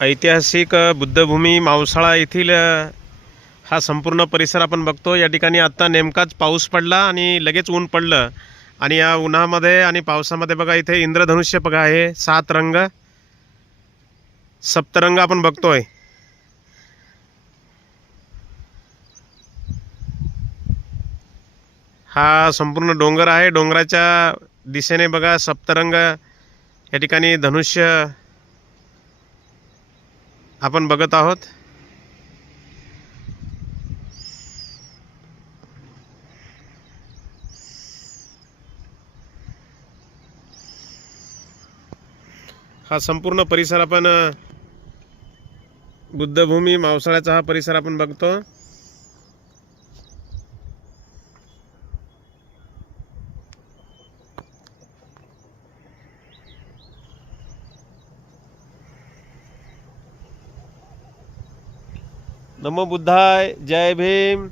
ऐतिहासिक बुद्धभूमी मावसाळा येथील हा संपूर्ण परिसर आपण बघतो। या ठिकाणी आत्ता नेमकाच पाऊस पडला आणि लगेच ऊन पडलं आणि या उन्हामध्ये आणि पावसामध्ये बघा इथे इंद्रधनुष्य बघा आहे, 7 रंग सप्तरंग आपण बघतोय। हा संपूर्ण डोंगर आहे, डोंगराच्या दिशेने बघा सप्तरंग या ठिकाणी धनुष्य आपण बघत आहोत। हा संपूर्ण परिसर आपण बुद्धभूमी मावसाळ्याचा हा परिसर आपण बघतो। नमो बुद्धाय, जय भीम।